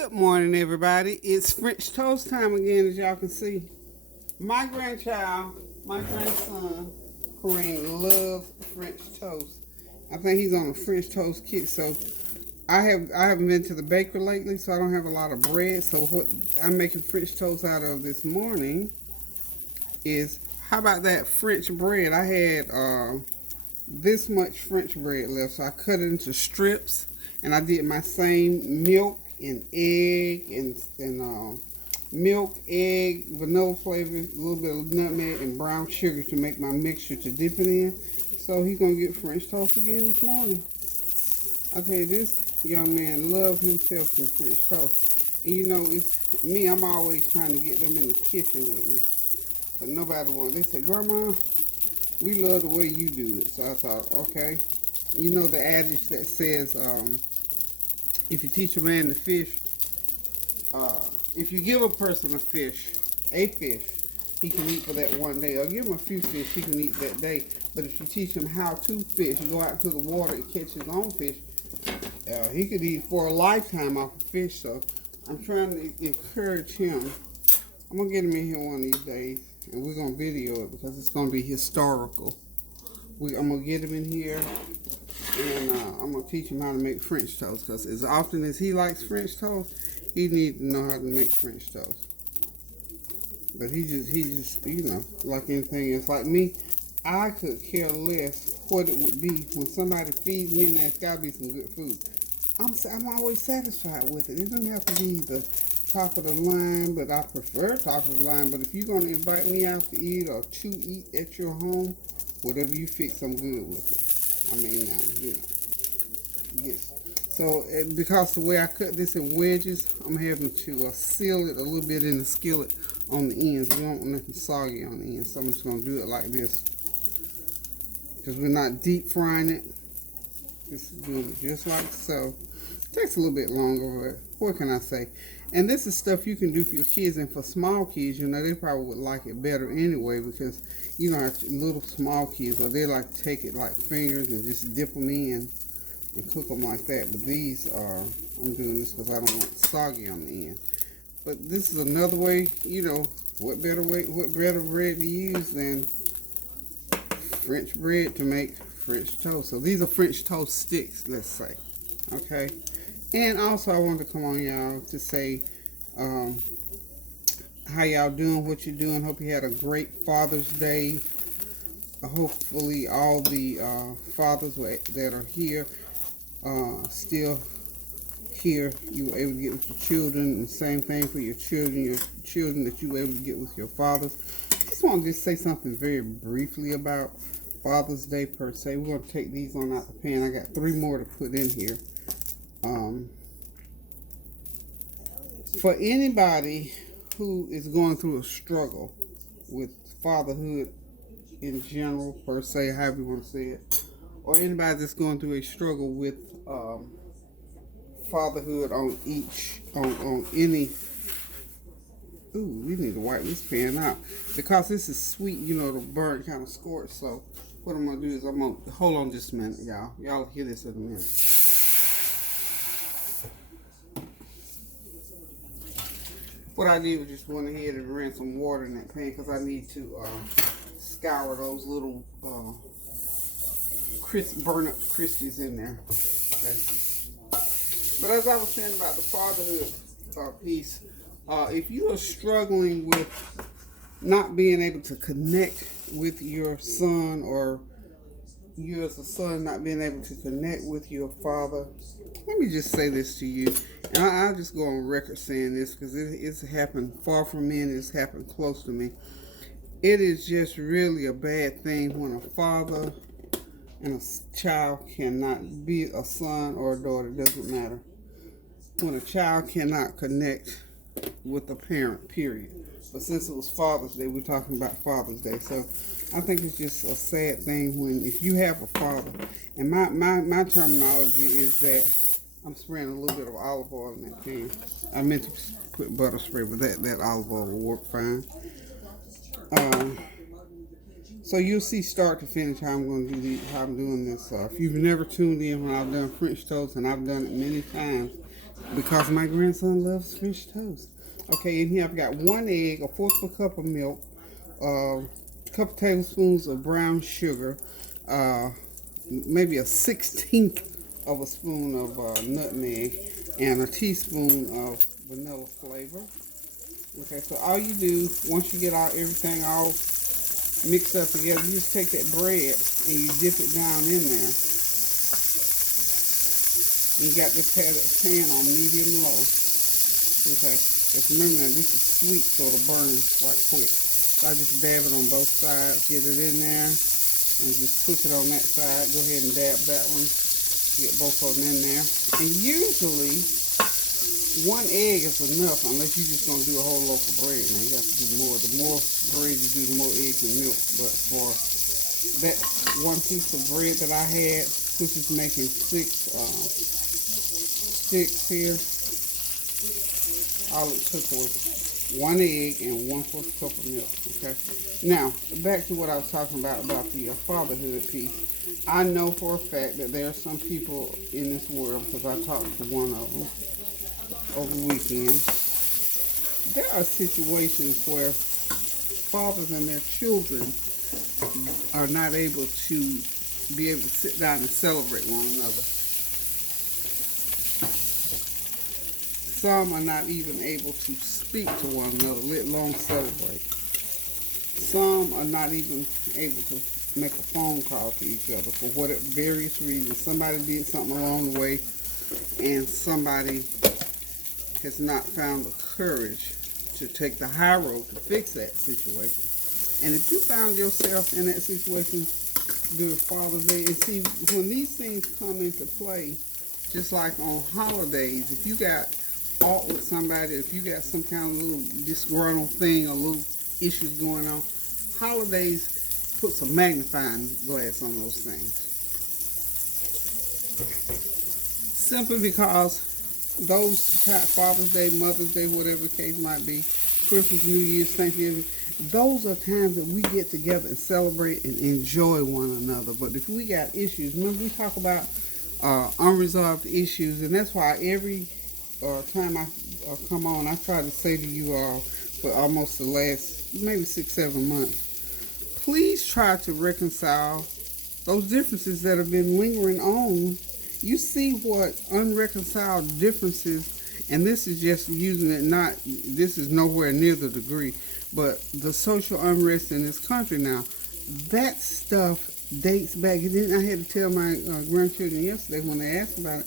Good morning, everybody. It's French toast time again, as y'all can see. My grandson, Kareem, loves French toast. I think he's on a French toast kick. So I haven't been to the bakery lately, so I don't have a lot of bread. So what I'm making French toast out of this morning is, how about that French bread? I had this much French bread left, so I cut it into strips, and I did my same milk and egg and milk, egg, vanilla flavor, a little bit of nutmeg and brown sugar to make my mixture to dip it in. So he's gonna get French toast again this morning. I tell you, this young man loves himself some French toast. And you know, it's me, I'm always trying to get them in the kitchen with me. But nobody wants. They said, Grandma, we love the way you do it. So I thought, okay. You know the adage that says, if you teach a man to fish, if you give a person a fish, he can eat for that one day. Or give him a few fish, he can eat that day. But if you teach him how to fish, you go out into the water and catch his own fish, he could eat for a lifetime off of fish. So I'm trying to encourage him. I'm going to get him in here one of these days, and we're going to video it because it's going to be historical. I'm going to get him in here, and I'm going to teach him how to make French toast, because as often as he likes French toast, he needs to know how to make French toast. But he just, you know, like anything else. Like me, I could care less what it would be when somebody feeds me, and there's got to be some good food. I'm always satisfied with it. It doesn't have to be the top of the line, but I prefer top of the line. But if you're going to invite me out to eat or to eat at your home, whatever you fix, I'm good with it. I mean, you know, yes. So, because the way I cut this in wedges, I'm having to seal it a little bit in the skillet on the ends. We don't want nothing soggy on the ends, so I'm just going to do it like this. Because we're not deep frying it. Just doing it just like so. It takes a little bit longer, but what can I say? And this is stuff you can do for your kids, and for small kids, you know, they probably would like it better anyway, because, you know, little small kids, or they like to take it like fingers and just dip them in and cook them like that. But these are, I'm doing this because I don't want it soggy on the end. But this is another way, you know, what better bread to use than French bread to make French toast. So these are French toast sticks, let's say. Okay. And also I wanted to come on, y'all, to say how y'all doing, what you're doing. Hope you had a great Father's Day. Hopefully all the fathers that are here, still here, you were able to get with your children. And same thing for your children that you were able to get with your fathers. I just want to say something very briefly about Father's Day per se. We're going to take these on out the pan. I got 3 more to put in here. For anybody who is going through a struggle with fatherhood in general, per se, however you want to say it, or anybody that's going through a struggle with fatherhood on any. Ooh, we need to wipe this pan out because this is sweet. You know, the burn kind of scorched. So what I'm gonna do is I'm gonna hold on just a minute, y'all. Y'all hear this in a minute. What I did was just went ahead and ran some water in that pan because I need to scour those little burn up crispies in there. Okay. But as I was saying about the fatherhood piece, if you are struggling with not being able to connect with your son, or you as a son not being able to connect with your father, let me just say this to you. And I'll just go on record saying this because it's happened far from me and it's happened close to me. It is just really a bad thing when a father and a child cannot be a son or a daughter, it doesn't matter. When a child cannot connect with a parent, period. But since it was Father's Day, we're talking about Father's Day. So I think it's just a sad thing when, if you have a father, and my terminology is that I'm spraying a little bit of olive oil in that pan. I meant to put butter spray, but that olive oil will work fine. So you'll see start to finish how I'm going to do how I'm doing this. If you've never tuned in when I've done French toast, and I've done it many times, because my grandson loves French toast. Okay, in here I've got 1 egg, a fourth of a cup of milk, a couple tablespoons of brown sugar, uh, maybe a 16th of a spoon of nutmeg, and a teaspoon of vanilla flavor. Okay, so all you do, once you get everything all mixed up together, you just take that bread and you dip it down in there. You got this pan on medium low. Okay, just remember now this is sweet, so it'll burn right quick. So I just dab it on both sides, get it in there, and just push it on that side. Go ahead and dab that one, get both of them in there. And usually, 1 egg is enough, unless you're just going to do a whole loaf of bread. Now, you have to do more. The more bread you do, the more eggs and milk. But for that one piece of bread that I had, which is making six here, all it took was 1 egg and 1/4 cup of milk. Okay. Now back to what I was talking about the fatherhood piece. I know for a fact that there are some people in this world, because I talked to one of them over the weekend. There are situations where fathers and their children are not able to sit down and celebrate one another. Some are not even able to speak to one another, let alone celebrate. Some are not even able to make a phone call to each other for whatever various reasons. Somebody did something along the way, and somebody has not found the courage to take the high road to fix that situation. And if you found yourself in that situation during Father's Day, and see, when these things come into play, just like on holidays, if you got out with somebody, if you got some kind of little disgruntled thing or little issues going on, holidays puts a magnifying glass on those things. Simply because those Father's Day, Mother's Day, whatever the case might be, Christmas, New Year's, Thanksgiving, those are times that we get together and celebrate and enjoy one another. But if we got issues, remember we talk about unresolved issues, and that's why every time I come on, I try to say to you all for almost the last maybe 6-7 months, please try to reconcile those differences that have been lingering on. You see what unreconciled differences, and this is just using it, this is nowhere near the degree, but the social unrest in this country now, that stuff dates back. And then I had to tell my grandchildren yesterday when they asked about it,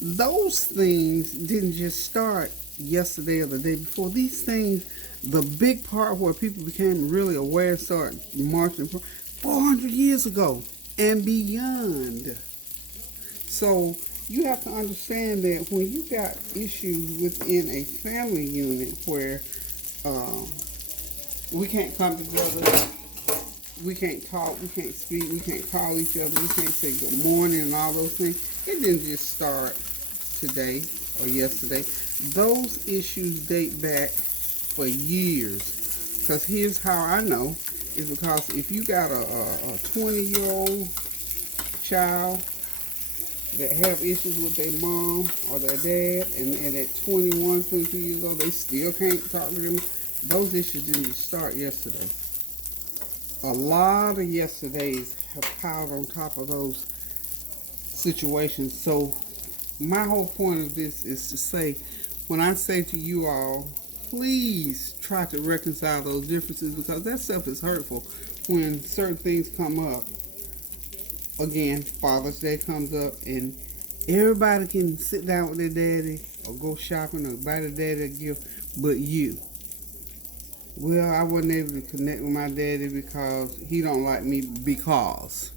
those things didn't just start yesterday or the day before. These things, the big part where people became really aware, started marching 400 years ago and beyond. So you have to understand that when you got issues within a family unit where we can't come together, we can't talk, we can't speak, we can't call each other, we can't say good morning and all those things, it didn't just start today or yesterday. Those issues date back for years. Because here's how I know, is because if you got a 20-year-old child that have issues with their mom or their dad, and at 21, 22 years old, they still can't talk to them, those issues didn't just start yesterday. A lot of yesterdays have piled on top of those situations. So my whole point of this is to say, when I say to you all, please try to reconcile those differences, because that stuff is hurtful when certain things come up. Again, Father's Day comes up and everybody can sit down with their daddy or go shopping or buy their daddy a gift, but you. Well, I wasn't able to connect with my daddy because he don't like me because.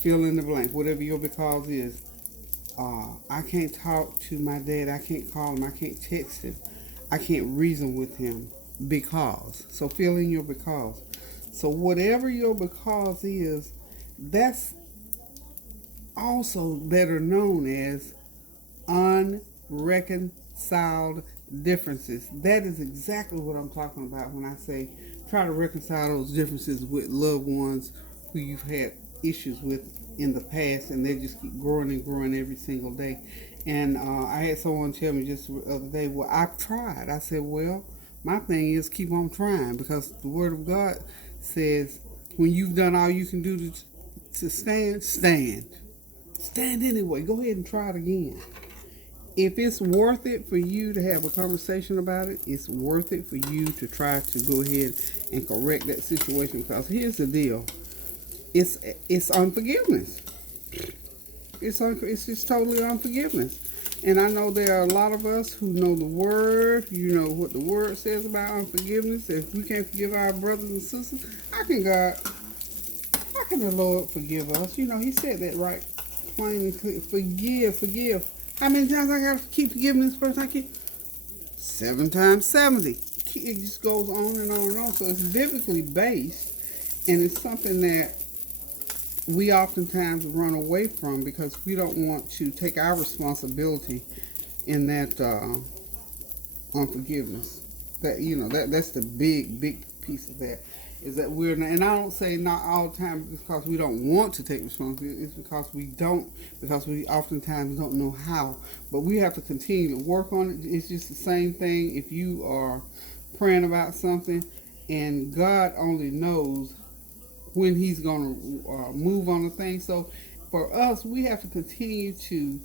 Fill in the blank, whatever your because is. I can't talk to my dad, I can't call him, I can't text him, I can't reason with him because. So fill in your because. So whatever your because is, that's also better known as unreconciled differences. That is exactly what I'm talking about when I say try to reconcile those differences with loved ones who you've had issues with in the past, and they just keep growing and growing every single day. And I had someone tell me just the other day, well, I've tried. I said, well, my thing is keep on trying, because the Word of God says when you've done all you can do to stand, stand. Stand anyway. Go ahead and try it again. If it's worth it for you to have a conversation about it, it's worth it for you to try to go ahead and correct that situation. Because here's the deal: it's unforgiveness. It's just totally unforgiveness. And I know there are a lot of us who know the word. You know what the word says about unforgiveness. If we can't forgive our brothers and sisters, how can the Lord forgive us? You know, He said that right, plain and clear. Forgive. How many times I gotta keep forgiving this person? I keep 7 times 70. It just goes on and on and on. So it's biblically based, and it's something that we oftentimes run away from because we don't want to take our responsibility in that unforgiveness. That's the big piece of that, is that we're not, and I don't say not all the time because we don't want to take responsibility. It's because we oftentimes don't know how. But we have to continue to work on it. It's just the same thing if you are praying about something, and God only knows when He's going to move on the thing. So for us, we have to continue to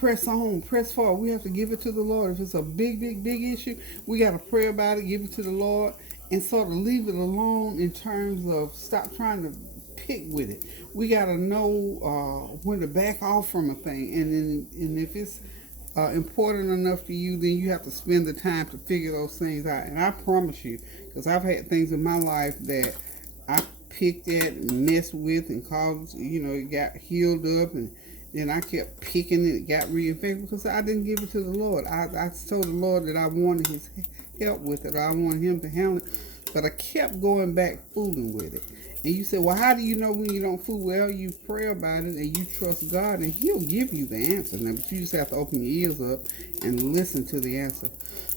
press on, press forward. We have to give it to the Lord. If it's a big issue, we got to pray about it, give it to the Lord, and sort of leave it alone in terms of stop trying to pick with it. We got to know when to back off from a thing. And if it's important enough to you, then you have to spend the time to figure those things out. And I promise you, because I've had things in my life that I picked at and messed with and caused, it got healed up, and then I kept picking it, got reinfected because I didn't give it to the Lord. I told the Lord that I wanted His help with it, or I wanted Him to handle it, but I kept going back fooling with it. And you say, well, how do you know when you don't fool? Well, you pray about it and you trust God, and He'll give you the answer. Now, but you just have to open your ears up and listen to the answer.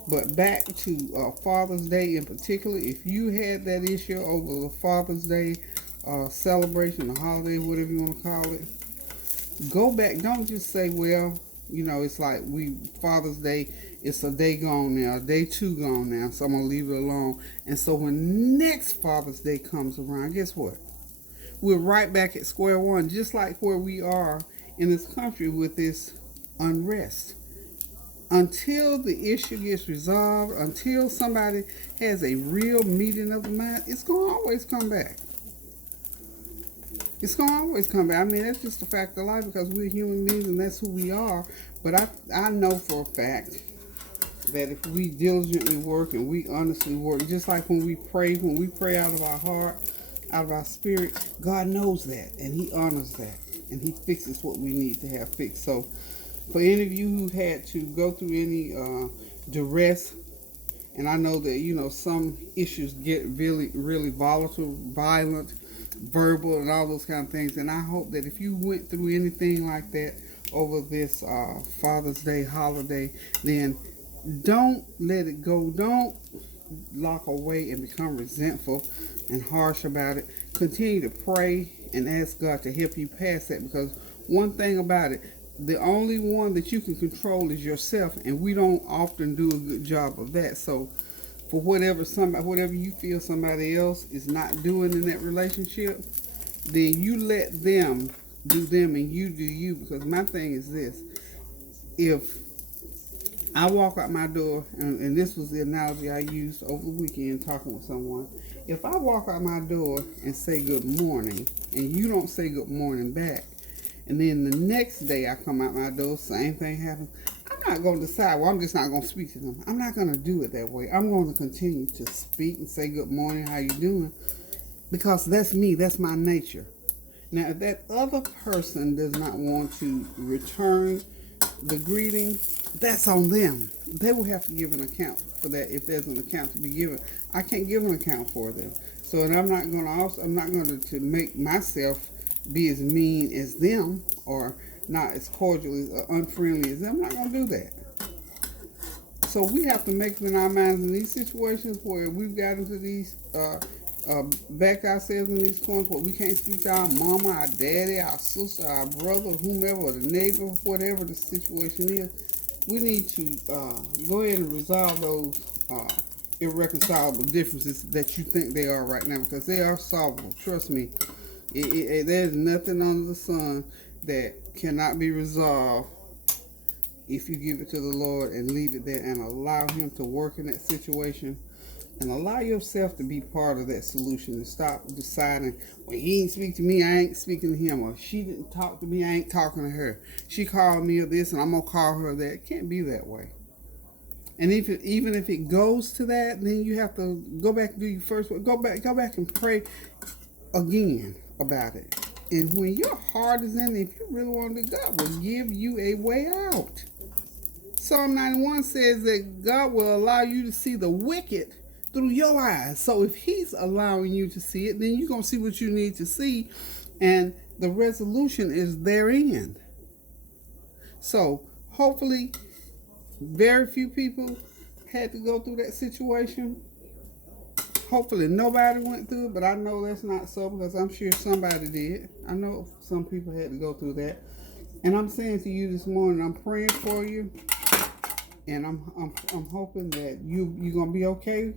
But back to Father's Day in particular, if you had that issue over the Father's Day celebration, the holiday, whatever you want to call it, go back. Don't just say, well, it's like Father's Day, it's a day gone now, day 2 gone now, so I'm going to leave it alone. And so when next Father's Day comes around, guess what? We're right back at square one, just like where we are in this country with this unrest. Until the issue gets resolved, until somebody has a real meeting of the mind, it's going to always come back. It's going to always come back. I mean, that's just a fact of life because we're human beings and that's who we are. But I know for a fact that if we diligently work and we honestly work, just like when we pray out of our heart, out of our spirit, God knows that and He honors that and He fixes what we need to have fixed. So for any of you who had to go through any duress, and I know that, some issues get really volatile, violent, verbal, and all those kind of things. And I hope that if you went through anything like that over this Father's Day holiday, then don't let it go. Don't lock away and become resentful and harsh about it. Continue to pray and ask God to help you pass that, because one thing about it, the only one that you can control is yourself, and we don't often do a good job of that. So for whatever you feel somebody else is not doing in that relationship, then you let them do them and you do you. Because my thing is this: if I walk out my door, and this was the analogy I used over the weekend talking with someone. If I walk out my door and say good morning, and you don't say good morning back, and then the next day I come out my door, same thing happens, I'm not going to decide, well, I'm just not going to speak to them. I'm not going to do it that way. I'm going to continue to speak and say good morning, how you doing? Because that's me, that's my nature. Now, if that other person does not want to return the greeting, that's on them. They will have to give an account for that if there's an account to be given. I can't give an account for them. So, and I'm not going to make myself be as mean as them or not as cordial or unfriendly as them. I'm not going to do that. So we have to make up in our minds in these situations where we've got into these back ourselves in these corners where we can't speak to our mama, our daddy, our sister, our brother, whomever, or the neighbor, whatever the situation is, we need to go ahead and resolve those irreconcilable differences that you think they are right now, because they are solvable. Trust me, there's nothing under the sun that cannot be resolved if you give it to the Lord and leave it there and allow Him to work in that situation. And allow yourself to be part of that solution and stop deciding, well, he ain't speak to me, I ain't speaking to him, or she didn't talk to me, I ain't talking to her. She called me or this and I'm going to call her that. It can't be that way. And even if it goes to that, then you have to go back and do your first work. Go back and pray again about it. And when your heart is in it, if you really want to, God will give you a way out. Psalm 91 says that God will allow you to see the wicked through your eyes. So if He's allowing you to see it, then you're going to see what you need to see, and the resolution is therein. So hopefully very few people had to go through that situation. Hopefully nobody went through it, but I know that's not so, because I'm sure somebody did. I know some people had to go through that. And I'm saying to you this morning, I'm praying for you, and I'm hoping that you're going to be okay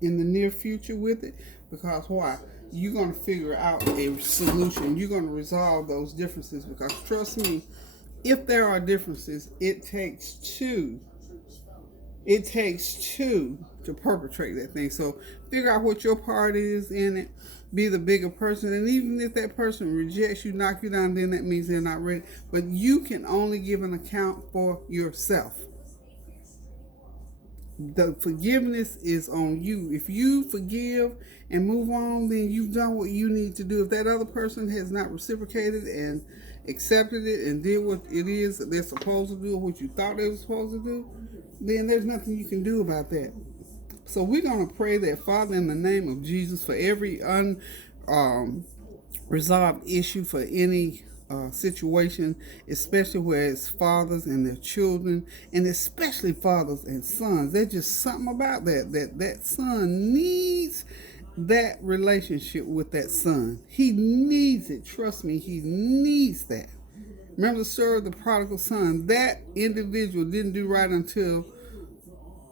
in the near future with it. Because why? You're going to figure out a solution. You're going to resolve those differences, because trust me, if there are differences, it takes two to perpetrate that thing. So figure out what your part is in it. Be the bigger person. And even if that person rejects you, knock you down, then that means they're not ready. But you can only give an account for yourself. The forgiveness is on you. If you forgive and move on, then you've done what you need to do. If that other person has not reciprocated and accepted it and did what it is that they're supposed to do, or what you thought they were supposed to do, then there's nothing you can do about that. So we're going to pray that, Father, in the name of Jesus, for every unresolved issue, for any situation, especially where it's fathers and their children, and especially fathers and sons. There's just something about that son needs that relationship with that son. He needs it. Trust me, he needs that. Remember the story of the prodigal son? That individual didn't do right until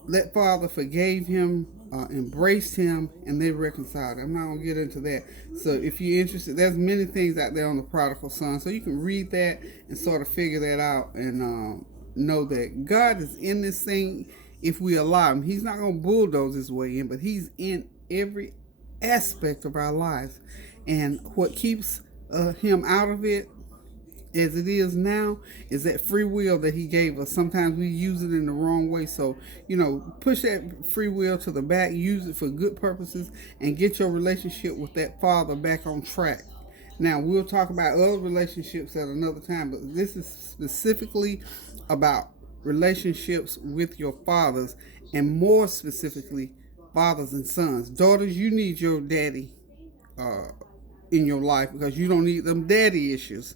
that father forgave him, embraced him, and they reconciled. I'm not going to get into that. So if you're interested, there's many things out there on the prodigal son. So you can read that and sort of figure that out, and know that God is in this thing if we allow Him. He's not going to bulldoze His way in, but He's in every aspect of our lives. And what keeps Him out of it, as it is now, is that free will that He gave us. Sometimes we use it in the wrong way. So, push that free will to the back, use it for good purposes, and get your relationship with that Father back on track. Now, we'll talk about other relationships at another time, but this is specifically about relationships with your fathers, and more specifically, fathers and sons. Daughters, you need your daddy in your life, because you don't need them daddy issues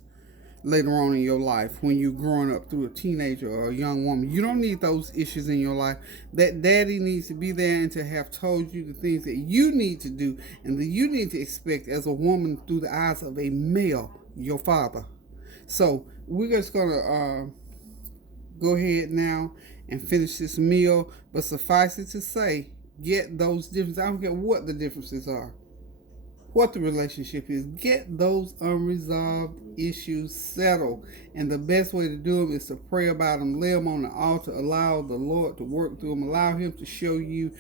later on in your life when you're growing up through a teenager or a young woman. You don't need those issues in your life. That daddy needs to be there and to have told you the things that you need to do and that you need to expect as a woman through the eyes of a male, your father. So we're just going to go ahead now and finish this meal. But suffice it to say, get those differences. I don't care what the differences are, what the relationship is. Get those unresolved issues settled. And the best way to do them is to pray about them, lay them on the altar, allow the Lord to work through them, allow Him to show you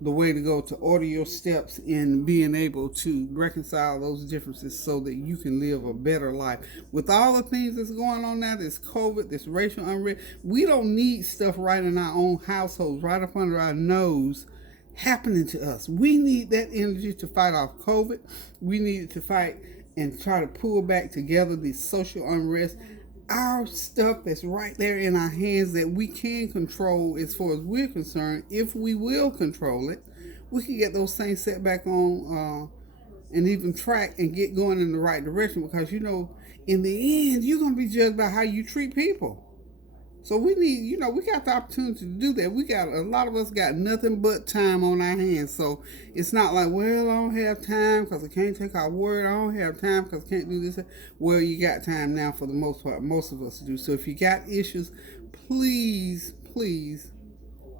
the way to go, to order your steps in being able to reconcile those differences so that you can live a better life. With all the things that's going on now, this COVID, this racial unrest, we don't need stuff right in our own households, right up under our nose, happening to us. We need that energy to fight off COVID. We need to fight and try to pull back together this social unrest. Our stuff that's right there in our hands that we can control, as far as we're concerned, if we will control it, we can get those things set back on and even track and get going in the right direction. Because in the end, you're going to be judged by how you treat people. So we need, we got the opportunity to do that. A lot of us got nothing but time on our hands. So it's not like, well, I don't have time because I can't take our word. I don't have time because I can't do this. Well, you got time now for the most part. Most of us do. So if you got issues, please, please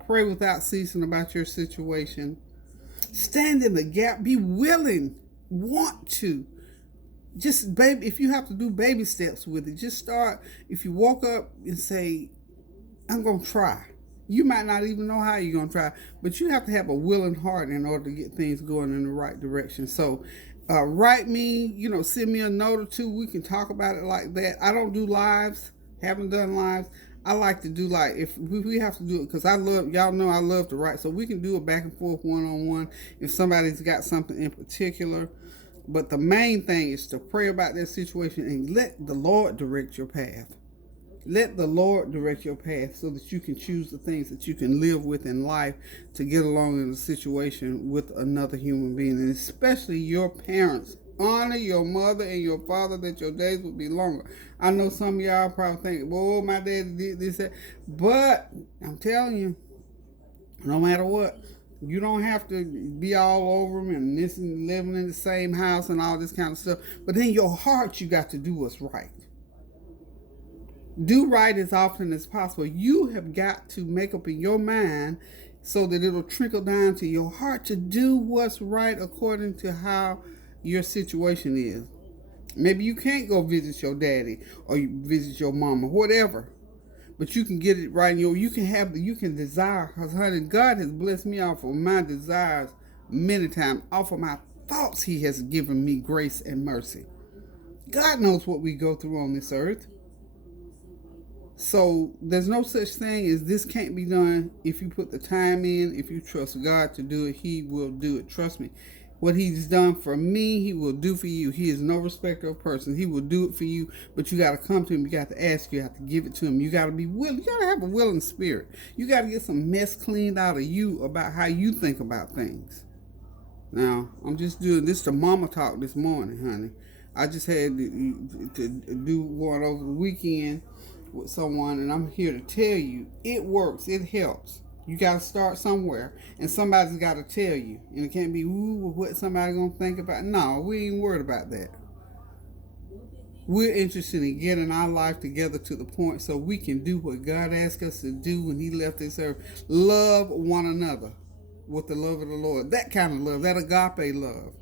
pray without ceasing about your situation. Stand in the gap. Be willing. Want to. Just, baby, if you have to do baby steps with it, just start. If you woke up and say, I'm going to try. You might not even know how you're going to try, but you have to have a willing heart in order to get things going in the right direction. So, write me, send me a note or two. We can talk about it like that. I don't do lives, haven't done lives. I like to do if we have to do it, because y'all know I love to write. So we can do a back and forth one-on-one if somebody's got something in particular. But the main thing is to pray about that situation and let the Lord direct your path. Let the Lord direct your path so that you can choose the things that you can live with in life to get along in a situation with another human being, and especially your parents. Honor your mother and your father that your days would be longer. I know some of y'all probably think, well, my dad did this, that. But I'm telling you, no matter what, you don't have to be all over them and living in the same house and all this kind of stuff. But in your heart, you got to do what's right. Do right as often as possible. You have got to make up in your mind so that it'll trickle down to your heart to do what's right according to how your situation is. Maybe you can't go visit your daddy or you visit your mama, whatever. But you can get it right. You can desire. Because, honey, God has blessed me off of my desires many times. Off of my thoughts, He has given me grace and mercy. God knows what we go through on this earth. So there's no such thing as this can't be done. If you put the time in, if you trust God to do it, He will do it. Trust me. What He's done for me, He will do for you. He is no respecter of persons. He will do it for you, but you got to come to Him. You got to ask. You have to give it to Him. You got to be willing. You got to have a willing spirit. You got to get some mess cleaned out of you about how you think about things. Now, I'm just doing this to mama talk this morning, honey. I just had to do one over the weekend with someone, and I'm here to tell you, it works. It helps. You got to start somewhere, and somebody's got to tell you. And it can't be, what somebody going to think about. No, we ain't worried about that. We're interested in getting our life together to the point so we can do what God asked us to do when He left this earth. Love one another with the love of the Lord. That kind of love, that agape love.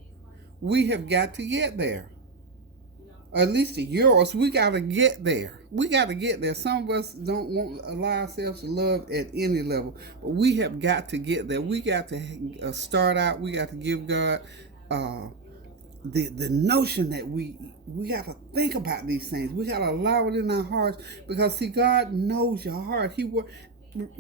We have got to get there. At least the yours, we got to get there. We got to get there. Some of us don't want to allow ourselves to love at any level, but we have got to get there. We got to start out. We got to give God the notion that we got to think about these things. We got to allow it in our hearts, because see, God knows your heart.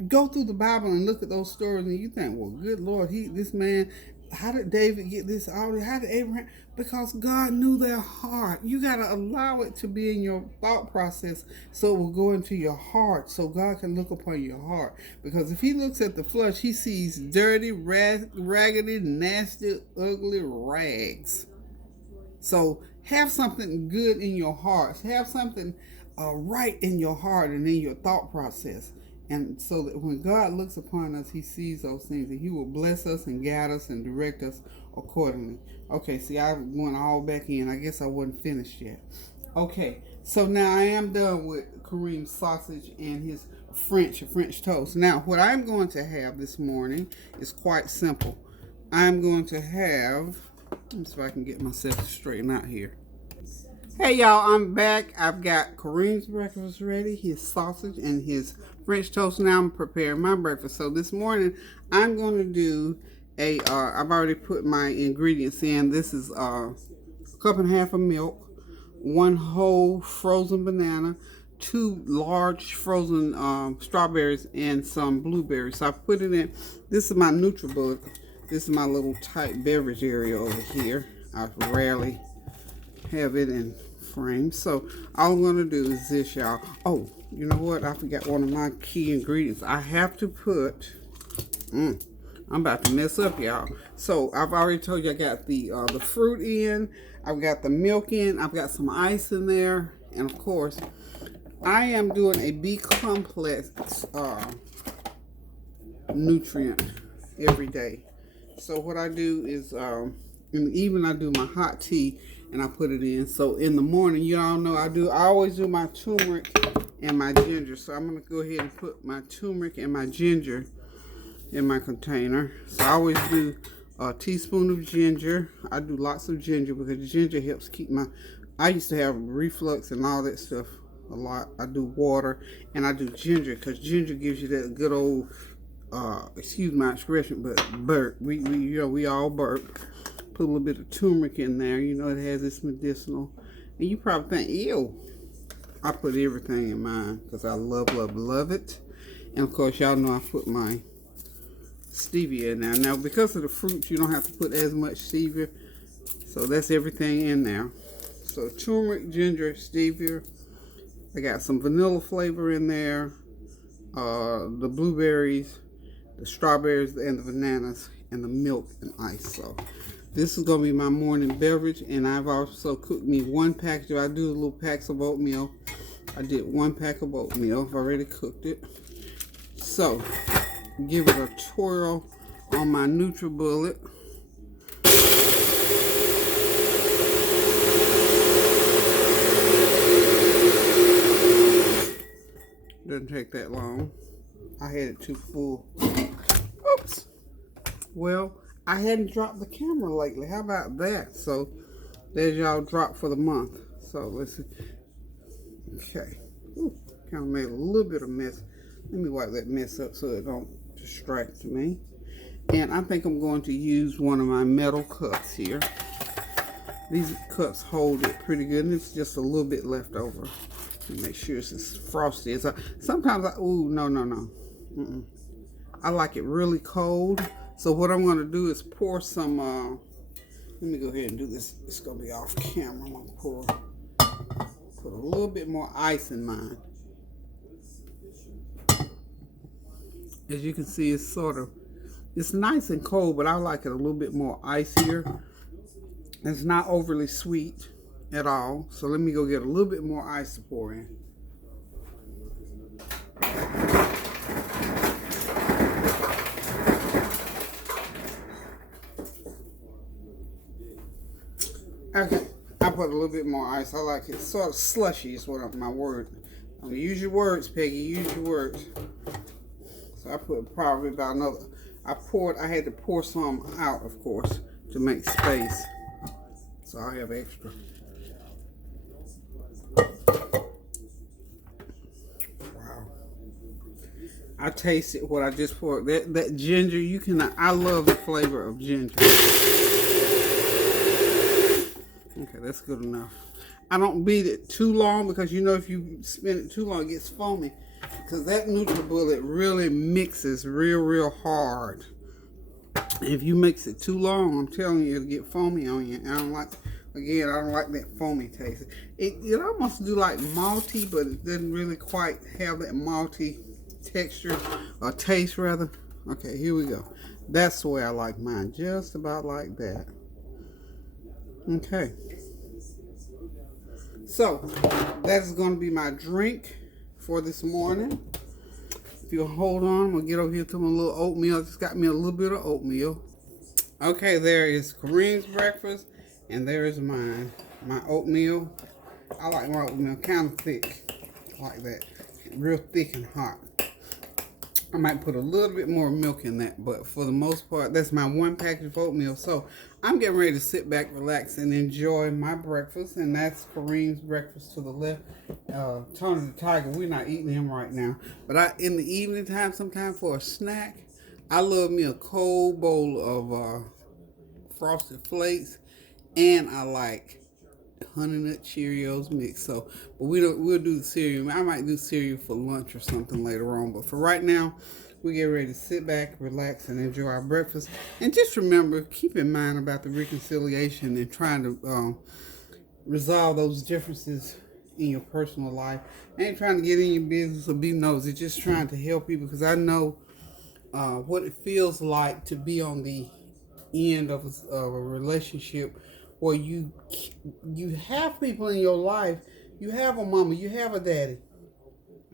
Go through the Bible and look at those stories, and you think, well, good Lord, this man. How did David get this? How did Abraham? Because God knew their heart. You got to allow it to be in your thought process so it will go into your heart, so God can look upon your heart. Because if He looks at the flesh, He sees dirty, raggedy, nasty, ugly rags. So have something good in your heart. Have something right in your heart and in your thought process. And so that when God looks upon us, He sees those things, and He will bless us and guide us and direct us accordingly. Okay, see, I went all back in. I guess I wasn't finished yet. Okay, so now I am done with Kareem's sausage and his French toast. Now, what I'm going to have this morning is quite simple. I'm going to have, let me see if I can get myself straightened out here. Hey y'all, I'm back. I've got Kareem's breakfast ready, his sausage and his French toast. Now I'm preparing my breakfast. So this morning I'm going to do I've already put my ingredients in. This is a cup and a half of milk, 1 whole frozen banana, 2 large frozen strawberries, and some blueberries. So I put it in. This is my NutriBullet. This is my little tight beverage area over here. I rarely have it in frame. So all I'm going to do is this, y'all. Oh, you know what? I forgot one of my key ingredients. I have to put, I'm about to mess up, y'all. So I've already told you I got the fruit in. I've got the milk in. I've got some ice in there. And of course, I am doing a B complex nutrient every day. So what I do is, in the evening I do my hot tea and I put it in. So in the morning, you all know I always do my turmeric and my ginger. So I'm gonna go ahead and put my turmeric and my ginger in my container. So I always do a teaspoon of ginger. I do lots of ginger because ginger helps keep I used to have reflux and all that stuff a lot. I do water and I do ginger because ginger gives you that good old excuse my expression, but burp. We all burp. Put a little bit of turmeric in there. You know, it has this medicinal. And you probably think, ew. I put everything in mine because I love, love, love it. And of course, y'all know I put my stevia in there. Now, because of the fruits, you don't have to put as much stevia. So that's everything in there. So turmeric, ginger, stevia. I got some vanilla flavor in there. The blueberries, the strawberries, and the bananas, and the milk and ice. So this is going to be my morning beverage. And I've also cooked me one package. I do little packs of oatmeal. I did 1 pack of oatmeal. I've already cooked it. So give it a twirl on my NutriBullet. Doesn't take that long. I had it too full. Oops. Well, I hadn't dropped the camera lately. How about that? So there's y'all drop for the month. So let's see. Okay. Ooh, kind of made a little bit of mess. Let me wipe that mess up so it don't distract me. And I think I'm going to use one of my metal cups here. These cups hold it pretty good, and it's just a little bit left over. Make sure it's as frosty as sometimes no. I like it really cold. So what I'm going to do is pour some, let me go ahead and do this. It's going to be off camera. I'm going to put a little bit more ice in mine. As you can see, it's nice and cold, but I like it a little bit more icier. It's not overly sweet at all. So let me go get a little bit more ice to pour in. Okay, I put a little bit more ice. I like it sort of slushy is what my word. Use your words, Peggy. Use your words. So I put probably about another. I had to pour some out, of course, to make space. So I have extra. Wow. I tasted what I just poured. That ginger, I love the flavor of ginger. Okay, that's good enough. I don't beat it too long because you know if you spin it too long, it gets foamy. Because that NutriBullet really mixes real hard. If you mix it too long, I'm telling you, it'll get foamy on you. I don't like that foamy taste. It almost do like malty, but it doesn't really quite have that malty texture, or taste rather. Okay, here we go. That's the way I like mine, just about like that. Okay. So, that is going to be my drink for this morning. If you'll hold on, I'm going to get over here to my little oatmeal. I just got me a little bit of oatmeal. Okay, there is Kareem's breakfast, and there is mine. My oatmeal. I like my oatmeal kind of thick, like that. Real thick and hot. I might put a little bit more milk in that, but for the most part, that's my 1 package of oatmeal. So I'm getting ready to sit back, relax, and enjoy my breakfast. And that's Kareem's breakfast to the left. Tony the Tiger, we're not eating him right now. But in the evening time, sometime for a snack, I love me a cold bowl of Frosted Flakes, and I like Honey Nut Cheerios mix. So, but we'll do the cereal. I might do cereal for lunch or something later on. But for right now, we get ready to sit back, relax, and enjoy our breakfast. And just remember, keep in mind about the reconciliation and trying to resolve those differences in your personal life. I ain't trying to get in your business or be nosy. Just trying to help people because I know what it feels like to be on the end of a relationship where you have people in your life. You have a mama, you have a daddy,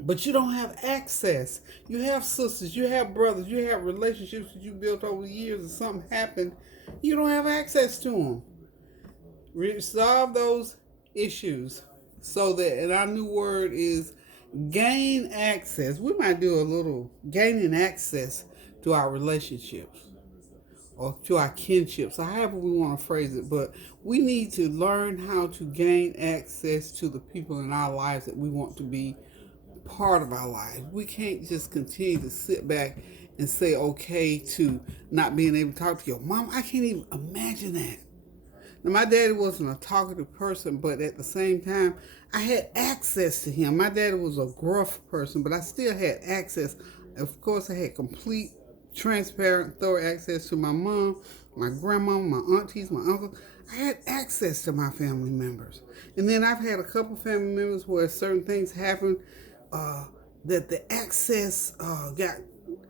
but you don't have access. You have sisters, you have brothers, you have relationships that you built over the years, and something happened, you don't have access to them. Resolve those issues so that, and our new word is gain access. We might do a little gaining access to our relationships or to our kinships, or however we want to phrase it. But we need to learn how to gain access to the people in our lives that we want to be part of our life. We can't just continue to sit back and say okay to not being able to talk to your mom. I can't even imagine that. Now, my daddy wasn't a talkative person, but at the same time, I had access to him. My daddy was a gruff person, but I still had access. Of course, I had complete, transparent, thorough access to my mom, my grandma, my aunties, my uncles. I had access to my family members. And then I've had a couple family members where certain things happened that the access got,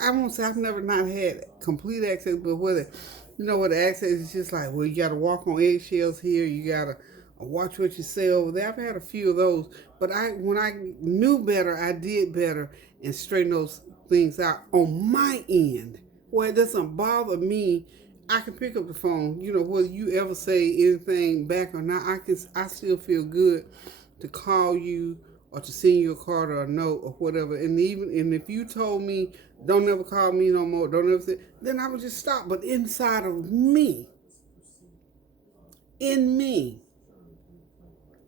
I won't say I've never not had complete access, but whether, where the access is just like, well, you got to walk on eggshells here, you got to watch what you say over there. I've had a few of those, but when I knew better, I did better and straightened those things out on my end, where it doesn't bother me. I can pick up the phone, whether you ever say anything back or not, I still feel good to call you or to send you a card or a note or whatever. And if you told me, don't ever call me no more, don't ever say, then I would just stop. But inside of me,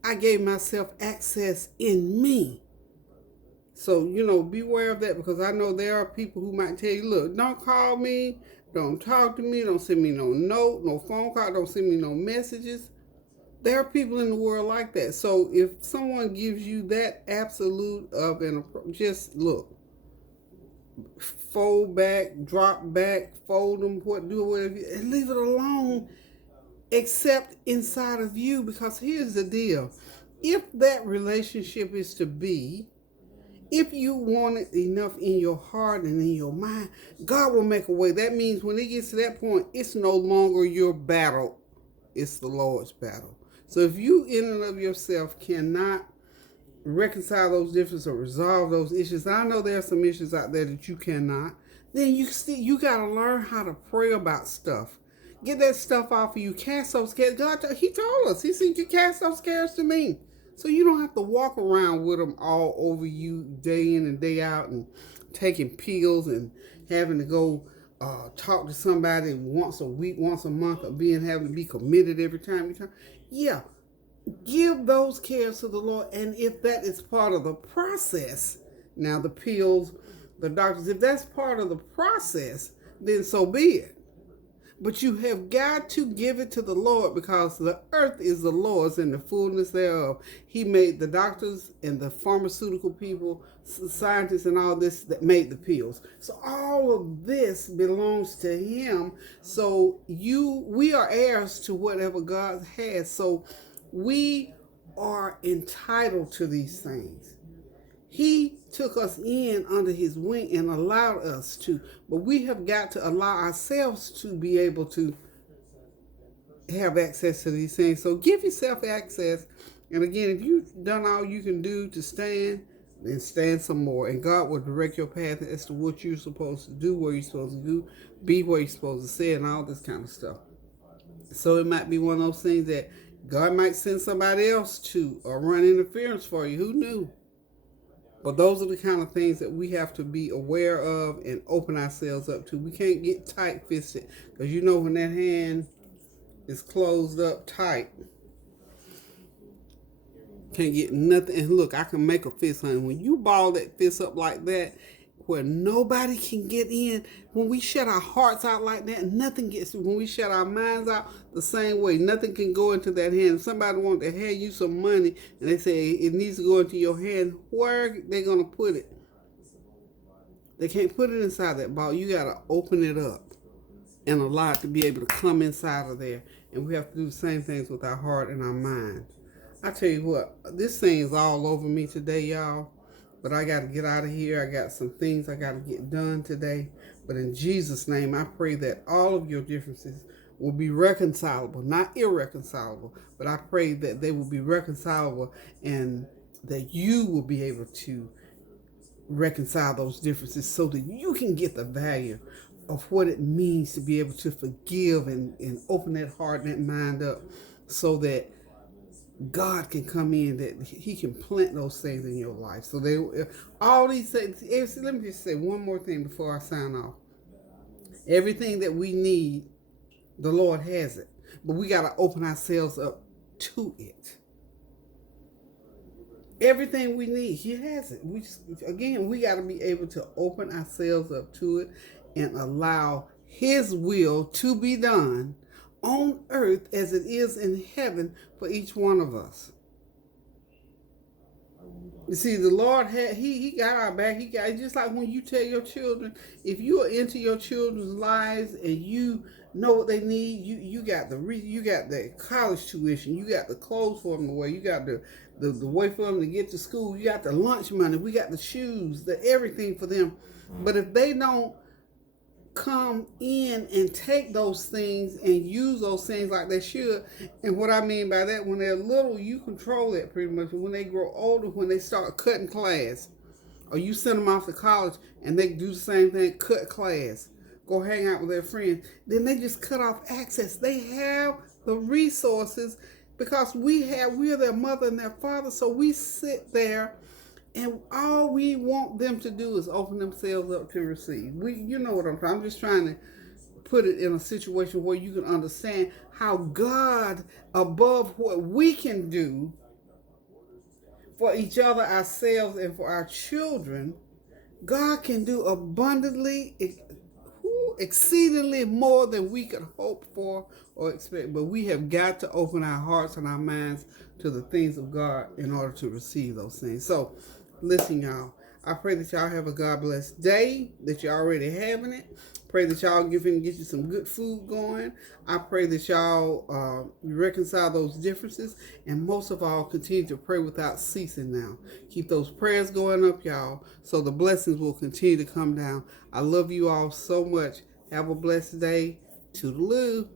I gave myself access in me. So, beware of that, because I know there are people who might tell you, look, don't call me, don't talk to me, don't send me no note, no phone call, don't send me no messages. There are people in the world like that. So if someone gives you that absolute of just look, fold back, drop back, fold them, do whatever, and leave it alone, except inside of you. Because here's the deal: if that relationship is to be, if you want it enough in your heart and in your mind, God will make a way. That means when it gets to that point, it's no longer your battle, it's the Lord's battle. So if you in and of yourself cannot reconcile those differences or resolve those issues, I know there are some issues out there that you cannot, then you got to learn how to pray about stuff. Get that stuff off of you. Cast those cares. God, He told us. He said you cast those cares to me. So you don't have to walk around with them all over you day in and day out and taking pills and having to go talk to somebody once a week, once a month, or having to be committed every time you talk. Yeah, give those cares to the Lord. And if that is part of the process, now the pills, the doctors, if that's part of the process, then so be it. But you have got to give it to the Lord, because the earth is the Lord's and the fullness thereof. He made the doctors and the pharmaceutical people, scientists and all this that made the pills. So all of this belongs to Him. So we are heirs to whatever God has. So we are entitled to these things. He took us in under His wing and allowed us to, but we have got to allow ourselves to be able to have access to these things. So give yourself access. And again, if you've done all you can do to stand, then stand some more. And God will direct your path as to what you're supposed to do, where you're supposed to do, be where you're supposed to say, and all this kind of stuff. So it might be one of those things that God might send somebody else to or run interference for you. Who knew? But those are the kind of things that we have to be aware of and open ourselves up to. We can't get tight-fisted, because when that hand is closed up tight, can't get nothing. And look, I can make a fist, honey. When you ball that fist up like that, where nobody can get in, when we shut our hearts out like that, nothing gets through. When we shut our minds out the same way, nothing can go into that hand. If somebody wants to hand you some money and they say it needs to go into your hand, where are they going to put it? They can't put it inside that ball. You got to open it up and allow it to be able to come inside of there. And we have to do the same things with our heart and our mind. I tell you what, this thing is all over me today, y'all. But I got to get out of here. I got some things I got to get done today. But in Jesus' name, I pray that all of your differences will be reconcilable, not irreconcilable. But I pray that they will be reconcilable and that you will be able to reconcile those differences so that you can get the value of what it means to be able to forgive and open that heart and that mind up so that God can come in, that he can plant those things in your life. So they, all these things, let me just say one more thing before I sign off. Everything that we need, the Lord has it. But we got to open ourselves up to it. Everything we need, he has it. We got to be able to open ourselves up to it and allow his will to be done on earth as it is in heaven for each one of us. You see, the Lord he got our back. He got, just like when you tell your children, if you are into your children's lives and you know what they need, you got the college tuition, you got the clothes for them to wear, you got the way for them to get to school, you got the lunch money, we got the shoes, the everything for them. But if they don't come in and take those things and use those things like they should. And what I mean by that, when they're little, you control that pretty much. When they grow older, when they start cutting class, or you send them off to college and they do the same thing, cut class, go hang out with their friends, then they just cut off access. They have the resources because we're their mother and their father, so we sit there and all we want them to do is open themselves up to receive. You know what I'm just trying to put it in a situation where you can understand how God, above what we can do for each other, ourselves, and for our children, God can do abundantly, exceedingly more than we could hope for or expect. But we have got to open our hearts and our minds to the things of God in order to receive those things. So, listen, y'all. I pray that y'all have a God blessed day, that you're already having it. Pray that y'all get you some good food going. I pray that y'all reconcile those differences. And most of all, continue to pray without ceasing now. Keep those prayers going up, y'all, so the blessings will continue to come down. I love you all so much. Have a blessed day. Toodaloo.